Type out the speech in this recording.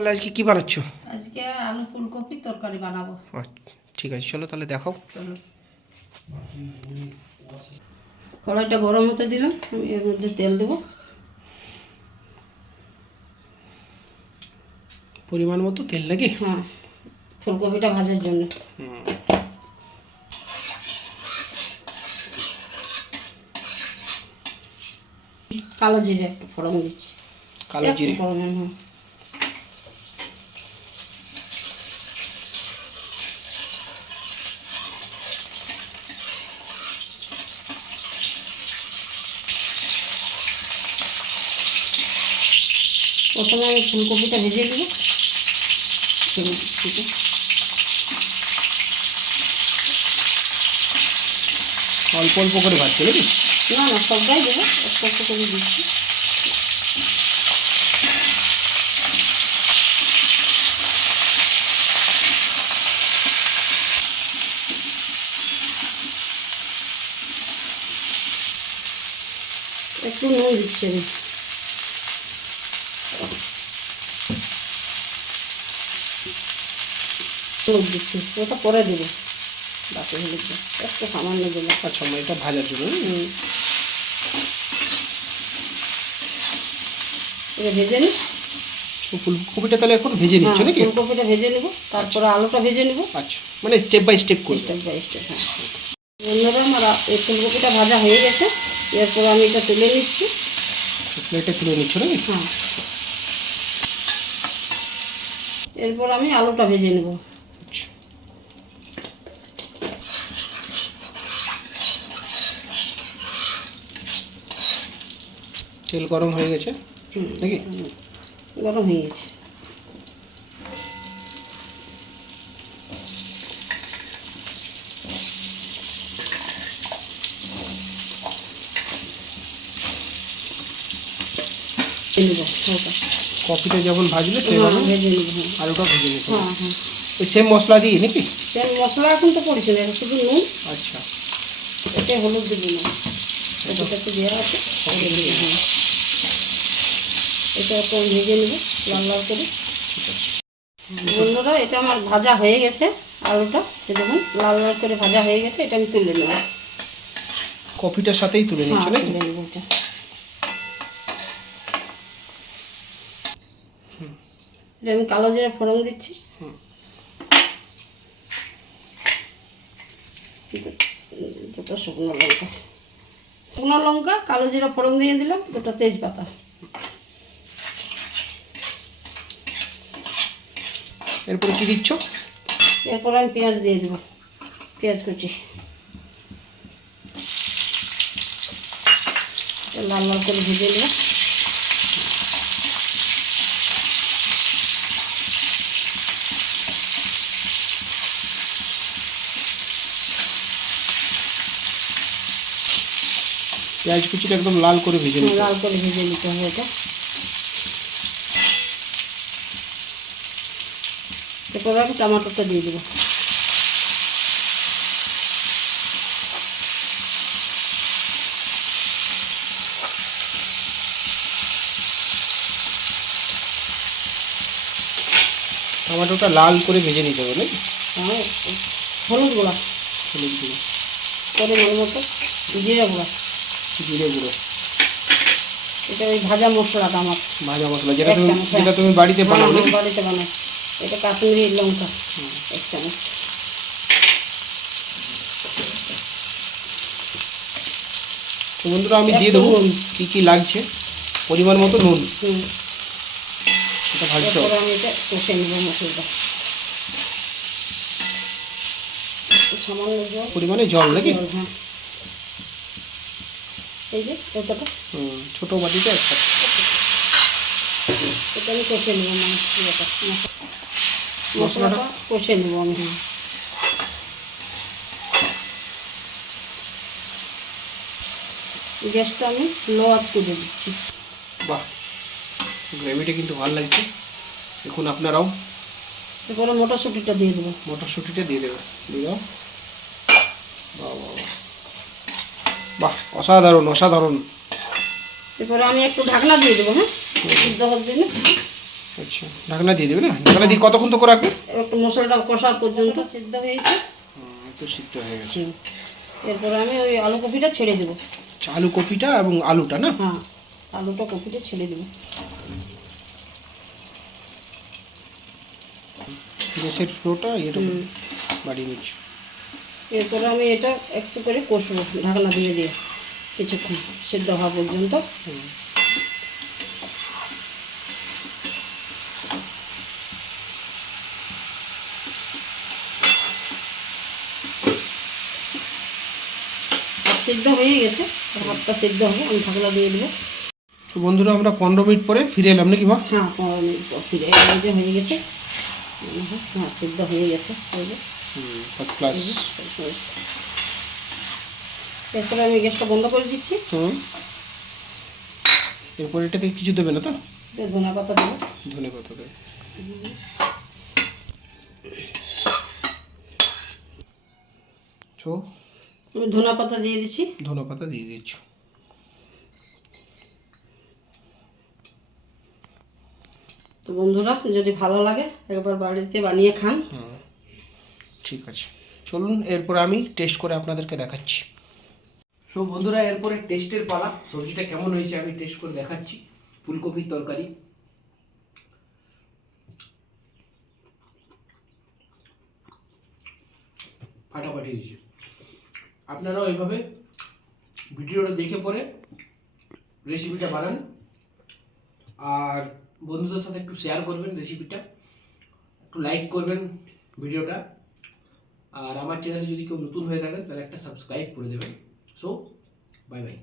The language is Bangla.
তাহলে আজকে কি বানাচ্ছ? আজকে আলু ফুলকপি তরকারি বানাবো। ঠিক আছে, চলো তাহলে দেখাও। চলো, কড়াইটা গরম হতে দিলাম, আমি এর মধ্যে তেল দেবো পরিমাণ মতো তেল নাকি? হ্যাঁ, ফুলকপিটা ভাজার জন্য। কালো জিরে একটু ফোড়ন দিচ্ছি। কালো জিরে ফোড়ন, হ্যাঁ। প্রথমে আমি ফুলকপিটা ভেজে নেব। অল্প অল্প করে ভাজছো নাকি? না না, সবটাই দেবো, একটু একটু করে দিচ্ছি। একটু নুন দিচ্ছি আমি। হলুদ দিচ্ছি, ওটা পরে দেবো। বাকি হলুদটা একটু সামান্য দেবো। আচ্ছা, এটা ভাজার জন্য। এটা ভেজে নিই। ফুলকপিটা তাহলে এখন ভেজে নিচ্ছ নাকি? ফুলকপিটা ভেজে নেব, তারপরে আলুটা ভেজে নেব। আচ্ছা, মানে স্টেপ বাই স্টেপ করবে। স্টেপ বাই স্টেপ, হ্যাঁ। বন্ধুরা, আমার এই ফুলকপিটা ভাজা হয়ে গেছে। এরপর আমি এটা তুলে নিচ্ছি। প্লেটে তুলে নিচ্ছ নাকি? হ্যাঁ, এরপর আমি আলুটা ভেজে নেব। তেল গরম হয়ে গেছে নাকি? গরম হয়ে গেছে। কপিটা যখন ভাজলে সেভাবে ভেজে নেব। আলুটা ভেজে নিতে হবে। হ্যাঁ হ্যাঁ, ওই সেম মশলা দিয়ে নাকি? তেল মশলা এখন তো পড়েছে না, শুধু নুন। আচ্ছা, এতে হলুদ দেবো না, এটা একটু দেওয়া আছে। হ্যাঁ, এটা একটু আমি ভেজে নেব লাল লাল করে। বন্ধুরা, এটা আমার ভাজা হয়ে গেছে। আলুটা দেখুন লাল লাল করে ভাজা হয়ে গেছে। এটা আমি তুলে নেব। কপিটার সাথেই তুলে নিচ্ছ নাকি? তুলে নেব এটা। এটা আমি কালো জিরা ফোড়ন দিচ্ছি। দুটো শুকনো লঙ্কা, কালো জিরা ফোড়ন দিয়ে দিলাম, দুটো তেজপাতা। এরপরে কি দিচ্ছ? এরপর আমি পেঁয়াজ দিয়ে দেবো, পেঁয়াজ কুচি। লাল লাল করে ভেজে নেব। পেঁয়াজ কুচিটা একদম লাল করে ভেজে নিতে হবে। লাল করে ভেজে নিতে হবে এটা। এরপর আমি টমেটোটা দিয়ে দেবো। টমেটোটা লাল করে ভেজে নিতে হবে নাকি? হ্যাঁ, হলুদ গুঁড়া, হলুদ গুঁড়ো, পরিমাণ মতো জিরে গুঁড়া। জিরে গুঁড়ো, এটা ওই ভাজা মশলাটা আমার। ভাজা মশলা যেটা তুমি বাড়িতে বানাও নাকি? বাড়িতে বানাই। এটা কাশ্মীরি লঙ্কা 1 চামচ। তো বন্ধুরা, আমি দিয়ে দেবো কী কী লাগছে। পরিমাণ মতো নুন। এটা ভাজতে হবে। আমি এটা কষে নেব মশলাটা। সামান্য জল, পরিমাণে জল নাকি? হ্যাঁ। এই যে এতটা ছোটো বাটিতে একটা। এটা আমি কষে নেব, মশলাটা কষে নেব আমি। গ্যাসটা আমি লো আঁচ করে দিচ্ছি। বাহ, গ্রেভিটা কিন্তু ভালো লাগছে। দেখুন আপনারাও। এরপরে মটরশুঁটিটা দিয়ে দেবো। মটরশুঁটিটা দিয়ে দেবে, দিয়ে দাও। বাহ বাহ বাহ, অসাধারণ অসাধারণ। এরপরে আমি একটু ঢাকনা দিয়ে দেবো। হ্যাঁ, সিদ্ধ হওয়ার জন্য। আচ্ছা, ঢাকনা দিয়ে দেবে না? ঢাকনা দিয়ে কতক্ষণ তো করে রাখবে? এবার একটু মশলাটা কষার পর্যন্ত সিদ্ধ হয়েছে। তো সিদ্ধ হয়ে গেছে। এরপরে আমি ওই আলু কপিটা ছেড়ে দেবো। আচ্ছা, আলু কপিটা এবং আলুটা না? হ্যাঁ, আলুটা কপিটা ছেড়ে দেবো। গ্যাসের ফ্লোটা এটা বাড়িয়ে নিচ্ছি। এরপরে আমি এটা একটু করে কষবো ঢাকনা দিয়ে দিয়ে কিছুক্ষণ সিদ্ধ হওয়া পর্যন্ত। সিদ্ধ হয়ে গেছে, ভাতটা সিদ্ধ হবে, আমি ঢাকনা দিয়ে দেবো। তো বন্ধুরা আমরা 15 মিনিট পরে ফিরে এলাম নাকি মা? হ্যাঁ, 15 মিনিট পর ফিরে এলাম, যে হয়ে গেছে। হ্যাঁ, সিদ্ধ হয়ে গেছে। First class. এরপরে আমি গ্যাসটা বন্ধ করে দিচ্ছি। এরপর এটাতে কিছু দেবে না তো? ধনে পাতা দেবো। ধনে পাতা দেবে। তো আমি ধনে পাতা দিয়ে দিচ্ছি। ধনে পাতা দিয়ে দিচ্ছ। তো বন্ধুরা, যদি ভালো লাগে একবার বাড়িতে বানিয়ে খান। ঠিক আছে, চলুন এরপর আমি টেস্ট করে আপনাদেরকে দেখাচ্ছি। সো বন্ধুরা, এরপরে টেস্টের পালা। সবজিটা কেমন হয়েছে আমি টেস্ট করে দেখাচ্ছি। ফুলকপির তরকারি ফাটাফাটি হয়েছে। আপনারাও এইভাবে ভিডিওটা দেখে পরে রেসিপিটা বানান, আর বন্ধুদের সাথে একটু শেয়ার করবেন রেসিপিটা, একটু লাইক করবেন ভিডিওটা, আর আমার চ্যানেলে যদি কেউ নতুন হয়ে থাকেন তাহলে একটা সাবস্ক্রাইব করে দেবেন। So bye bye.